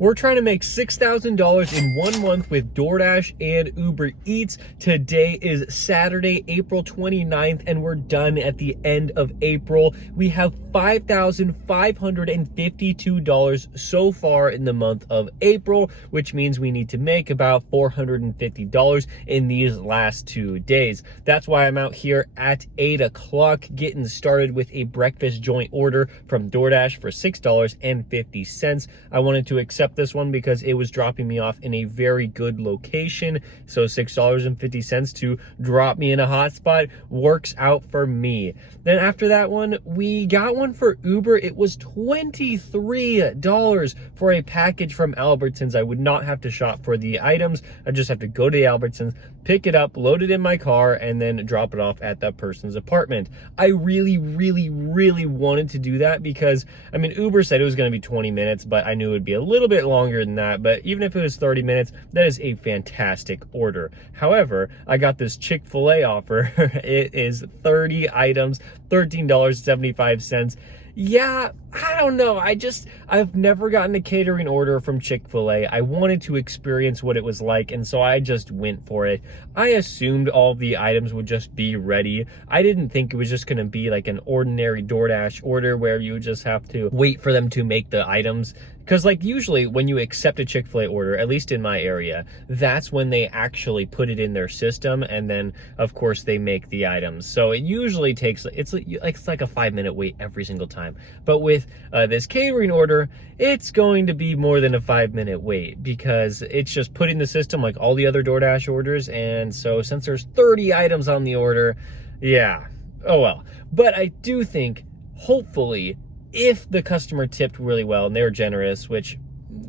We're trying to make $6,000 in 1 month with DoorDash and Uber Eats. Today is Saturday, April 29th, and we're done at the end of April. We have $5,552 so far in the month of April, which means we need to make about $450 in these last 2 days. That's why I'm out here at 8 o'clock getting started with a breakfast joint order from DoorDash for $6.50. I wanted to accept this one because it was dropping me off in a very good location, so $6.50 to drop me in a hotspot works out for me. Then after that one, we got one for Uber. It was $23 for a package from Albertsons. I would not have to shop for the items. I just have to go to the Albertsons, pick it up, load it in my car, and then drop it off at that person's apartment. I really wanted to do that because, I mean, Uber said it was going to be 20 minutes, but I knew it would be a little bit longer than that. But even if it was 30 minutes, that is a fantastic order. However, I got this Chick-fil-A offer. It is 30 items, $13.75. Yeah, I don't know. I've never gotten a catering order from Chick-fil-A. I wanted to experience what it was like, and so I just went for it. I assumed all the items would just be ready. I didn't think it was just going to be like an ordinary DoorDash order where you just have to wait for them to make the items. Because like usually when you accept a Chick-fil-A order, at least in my area, that's when they actually put it in their system, and then of course they make the items. So it usually takes, it's like a 5-minute wait every single time. But with this catering order, it's going to be more than a 5-minute wait because it's just put in the system like all the other DoorDash orders. And so since there's 30 items on the order, yeah, oh well. But I do think, hopefully, if the customer tipped really well and they're generous, which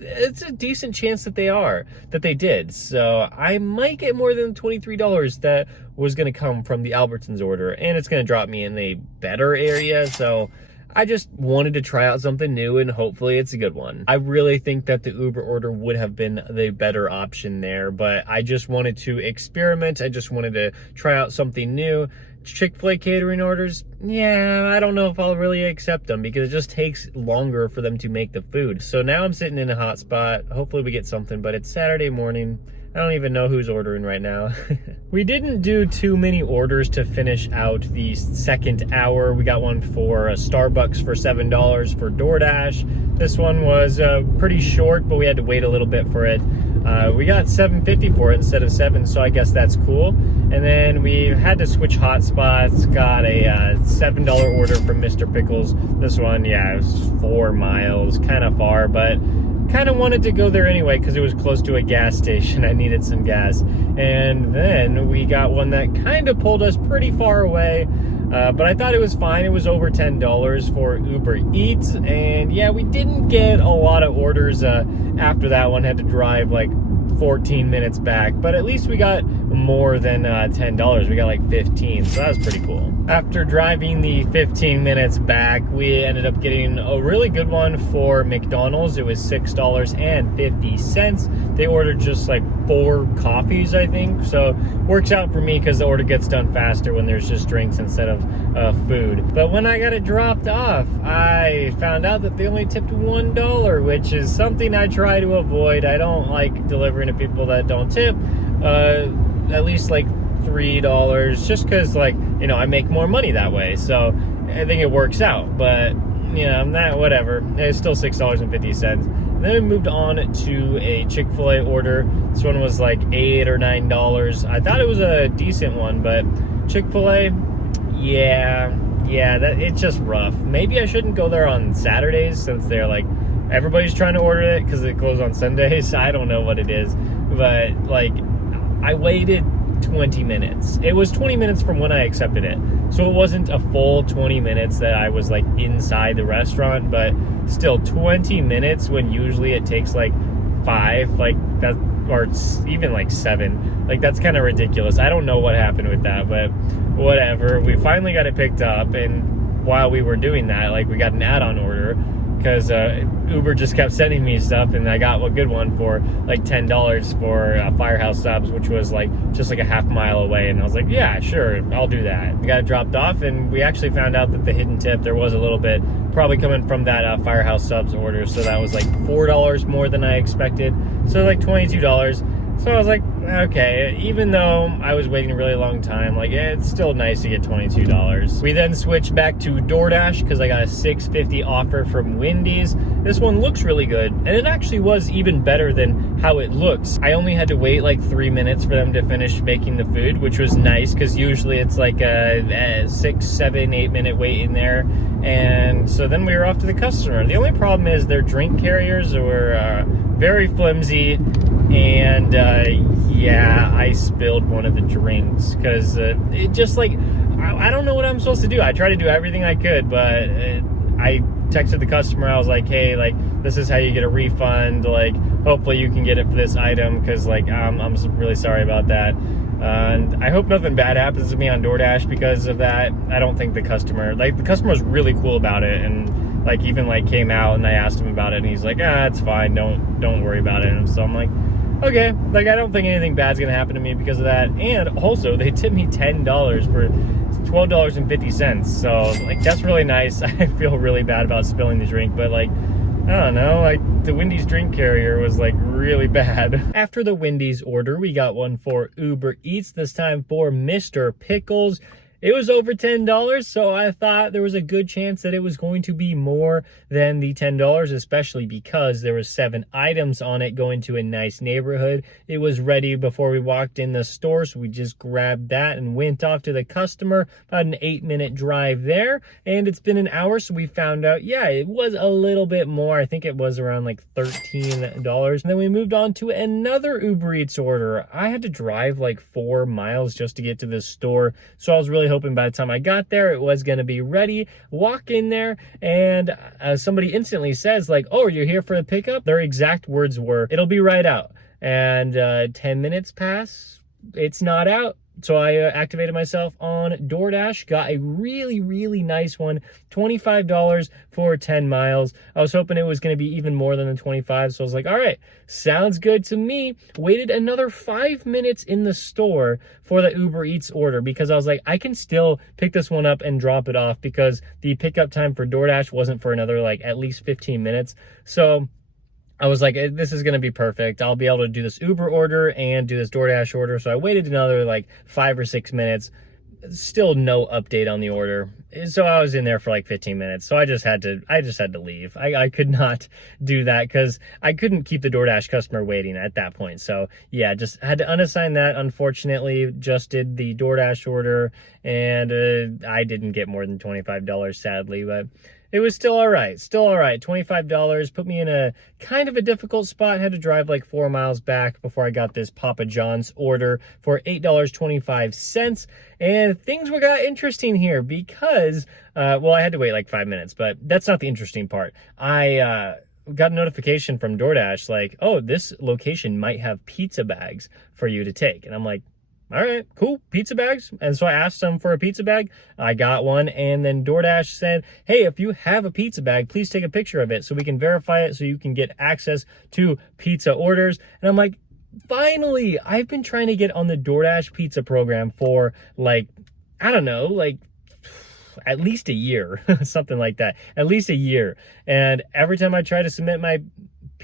it's a decent chance that they did. So I might get more than $23 that was going to come from the Albertsons order, and it's going to drop me in a better area. So I just wanted to try out something new, and hopefully it's a good one. I really think that the Uber order would have been the better option there, but I just wanted to experiment. I just wanted to try out something new. Chick-fil-A catering orders, yeah, I don't know if I'll really accept them because it just takes longer for them to make the food. So now I'm sitting in a hot spot. Hopefully we get something, but it's Saturday morning. I don't even know who's ordering right now. We didn't do too many orders to finish out the second hour. We got one for Starbucks for $7 for DoorDash. This one was pretty short, but we had to wait a little bit for it. We got $7.50 for it instead of $7, so I guess that's cool. And then we had to switch hotspots. Got a $7 order from Mr. Pickles. This one, yeah, it was 4 miles, kind of far, but kind of wanted to go there anyway because it was close to a gas station. I needed some gas. And then we got one that kind of pulled us pretty far away, but I thought it was fine. It was over $10 for Uber Eats, and yeah, we didn't get a lot of orders after that one. Had to drive like 14 minutes back, but at least we got more than $10. We got like 15, so that was pretty cool. After driving the 15 minutes back, we ended up getting a really good one for McDonald's. It was $6.50. They ordered just like 4 coffees, I think, so works out for me because the order gets done faster when there's just drinks instead of food. But when I got it dropped off, I found out that they only tipped $1, which is something I try to avoid. I don't like delivering to people that don't tip. At least like $3, just because, like, you know, I make more money that way, so I think it works out. But you know, not whatever, it's still $6.50. And then we moved on to a Chick-fil-A order. This one was like $8 or $9. I thought it was a decent one, but Chick-fil-A, yeah, it's just rough. Maybe I shouldn't go there on Saturdays since they're like, everybody's trying to order it because it closed on Sundays. I don't know what it is, but like, I waited 20 minutes. It was 20 minutes from when I accepted it. So it wasn't a full 20 minutes that I was like inside the restaurant, but still 20 minutes when usually it takes like 5, like that, or even like 7. Like, that's kind of ridiculous. I don't know what happened with that, but whatever. We finally got it picked up, and while we were doing that, like, we got an add-on order. because Uber just kept sending me stuff, and I got a good one for like $10 for Firehouse Subs, which was like just like a half mile away. And I was like, yeah, sure, I'll do that. We got it dropped off, and we actually found out that the hidden tip, there was a little bit probably coming from that Firehouse Subs order. So that was like $4 more than I expected. So like $22. So I was like, okay, even though I was waiting a really long time, like, it's still nice to get $22. We then switched back to DoorDash because I got a $6.50 offer from Wendy's. This one looks really good, and it actually was even better than how it looks. I only had to wait like 3 minutes for them to finish making the food, which was nice because usually it's like a 6, 7, 8 minute wait in there. And so then we were off to the customer. The only problem is their drink carriers were very flimsy, and yeah, I spilled one of the drinks because it just like, I don't know what I'm supposed to do. I tried to do everything I could, but I texted the customer. I was like, hey, like, this is how you get a refund. Like, hopefully you can get it for this item, because like I'm really sorry about that. And I hope nothing bad happens to me on DoorDash because of that. I don't think the customer was really cool about it, and like even like came out and I asked him about it, and he's like, it's fine, don't worry about it. And so I'm like, okay, like I don't think anything bad's gonna happen to me because of that. And also they tipped me $10 for $12.50. So like that's really nice. I feel really bad about spilling the drink, but like, I don't know, like the Wendy's drink carrier was like really bad. After the Wendy's order, we got one for Uber Eats, this time for Mr. Pickles. It was over $10, so I thought there was a good chance that it was going to be more than the $10, especially because there was 7 items on it, going to a nice neighborhood. It was ready before we walked in the store, so we just grabbed that and went off to the customer. About an 8-minute drive there, and it's been an hour, so we found out, yeah, it was a little bit more. I think it was around like $13. And then we moved on to another Uber Eats order. I had to drive like 4 miles just to get to this store, so I was really hoping by the time I got there it was going to be ready. Walk in there, and somebody instantly says like, oh, you're here for a pickup? Their exact words were, it'll be right out. And 10 minutes pass, it's not out. So I activated myself on DoorDash, got a really, really nice one, $25 for 10 miles. I was hoping it was going to be even more than the 25, so I was like, all right, sounds good to me. Waited another 5 minutes in the store for the Uber Eats order because I was like, I can still pick this one up and drop it off because the pickup time for DoorDash wasn't for another like at least 15 minutes. So I was like, this is going to be perfect. I'll be able to do this Uber order and do this DoorDash order. So I waited another like 5 or 6 minutes. Still no update on the order. So I was in there for like 15 minutes. So I just had to leave. I could not do that because I couldn't keep the DoorDash customer waiting at that point. So yeah, just had to unassign that. Unfortunately, just did the DoorDash order, and I didn't get more than $25, sadly, but it was still all right. Still all right. $25 put me in a kind of a difficult spot. Had to drive like 4 miles back before I got this Papa John's order for $8.25. And things got interesting here because, well, I had to wait like 5 minutes, but that's not the interesting part. I got a notification from DoorDash like, oh, this location might have pizza bags for you to take. And I'm like, all right, cool, pizza bags. And so I asked them for a pizza bag. I got one, and then DoorDash said, hey, if you have a pizza bag, please take a picture of it so we can verify it so you can get access to pizza orders. And I'm like, finally, I've been trying to get on the DoorDash pizza program for like, I don't know, like at least a year, something like that, at least a year. And every time I try to submit my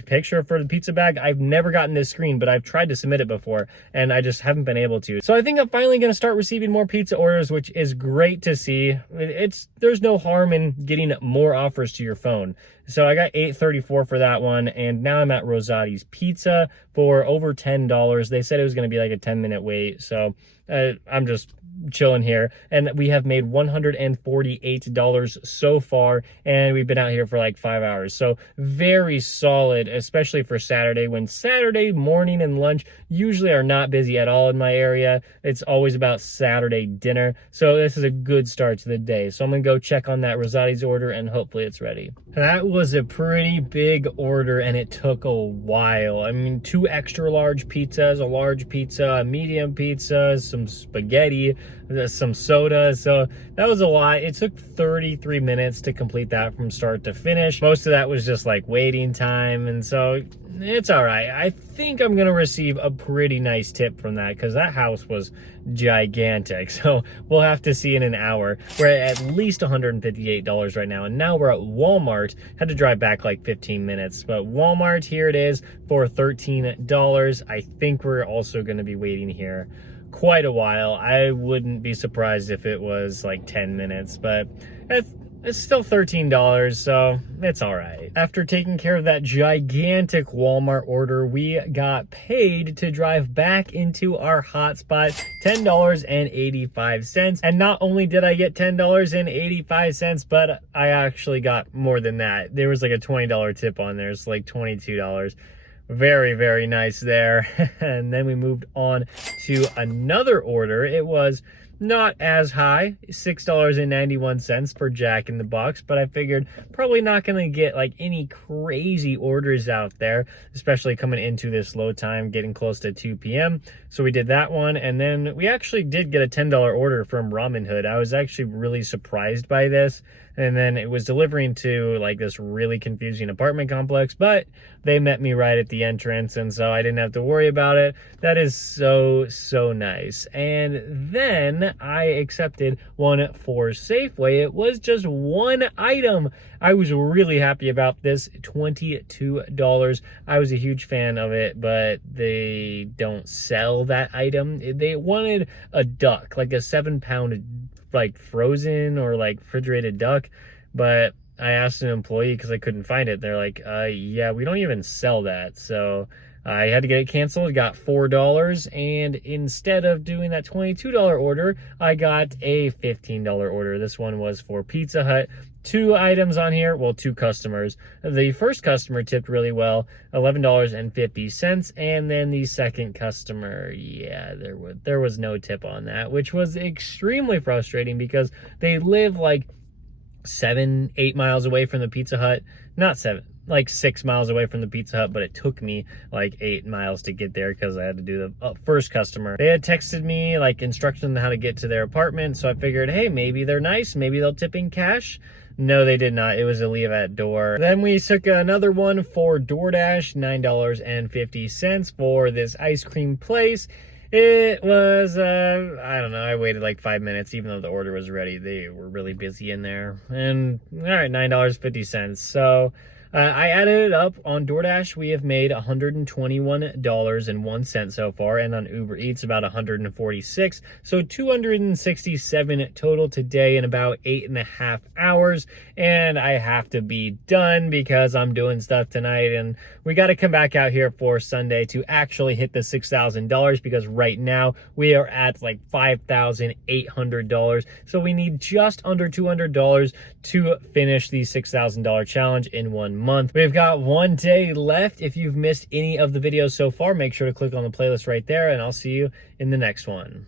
picture for the pizza bag, I've never gotten this screen, but I've tried to submit it before and I just haven't been able to. So I think I'm finally going to start receiving more pizza orders, which is great to see. There's no harm in getting more offers to your phone. So I got $8.34 for that one, and now I'm at Rosati's Pizza for over $10. They said it was going to be like a 10-minute wait, so I'm just chilling here. And we have made $148 so far, and we've been out here for like 5 hours. So very solid, especially for Saturday, when Saturday morning and lunch usually are not busy at all in my area. It's always about Saturday dinner. So this is a good start to the day. So I'm going to go check on that Rosati's order, and hopefully it's ready. That was a pretty big order, and it took a while. I mean, 2 extra large pizzas, a large pizza, a medium pizza, some some spaghetti, some soda. So that was a lot. It took 33 minutes to complete that from start to finish. Most of that was just like waiting time, and so it's all right. I think I'm gonna receive a pretty nice tip from that because that house was gigantic. So we'll have to see in an hour. We're at least $158 right now, and now we're at Walmart. Had to drive back like 15 minutes, but Walmart, here it is for $13. I think we're also going to be waiting here quite a while. I wouldn't be surprised if it was like 10 minutes, but it's still $13, so it's all right. After taking care of that gigantic Walmart order, we got paid to drive back into our hotspot, $10.85. And not only did I get $10.85, but I actually got more than that. There was like a $20 tip on there. It's like $22. Very, very nice there. And then we moved on to another order. It was not as high, $6.91 for Jack in the Box, but I figured probably not going to get like any crazy orders out there, especially coming into this low time, getting close to 2 p.m. So we did that one, and then we actually did get a $10 order from Ramen Hood. I was actually really surprised by this, and then it was delivering to like this really confusing apartment complex, but they met me right at the entrance, and so I didn't have to worry about it. That is so, so nice. And then I accepted one for Safeway. It was just one item. I was really happy about this, $22. I was a huge fan of it, but they don't sell that item. They wanted a duck, like a 7-pound like frozen or like refrigerated duck, but I asked an employee because I couldn't find it. They're like, yeah, we don't even sell that. So I had to get it canceled, got $4, and instead of doing that $22 order, I got a $15 order. This one was for Pizza Hut. 2 items on here, well, 2 customers. The first customer tipped really well, $11.50, and then the second customer, yeah, there was no tip on that, which was extremely frustrating because they live like 7-8 miles away from the Pizza Hut. Not 7, like 6 miles away from the Pizza Hut, but it took me like 8 miles to get there because I had to do the first customer. They had texted me like instructions on how to get to their apartment, so I figured, hey, maybe they're nice, maybe they'll tip in cash. No, they did not. It was a leave at door. Then we took another one for DoorDash, $9.50 for this ice cream place. It was, I don't know, I waited like 5 minutes, even though the order was ready. They were really busy in there. And, all right, $9.50. So I added it up. On DoorDash, we have made $121.01 so far, and on Uber Eats, about $146. So $267 total today in about 8.5 hours. And I have to be done because I'm doing stuff tonight, and we got to come back out here for Sunday to actually hit the $6,000 because right now we are at like $5,800. So we need just under $200 to finish the $6,000 challenge in 1 month. We've got 1 day left. If you've missed any of the videos so far, make sure to click on the playlist right there, and I'll see you in the next one.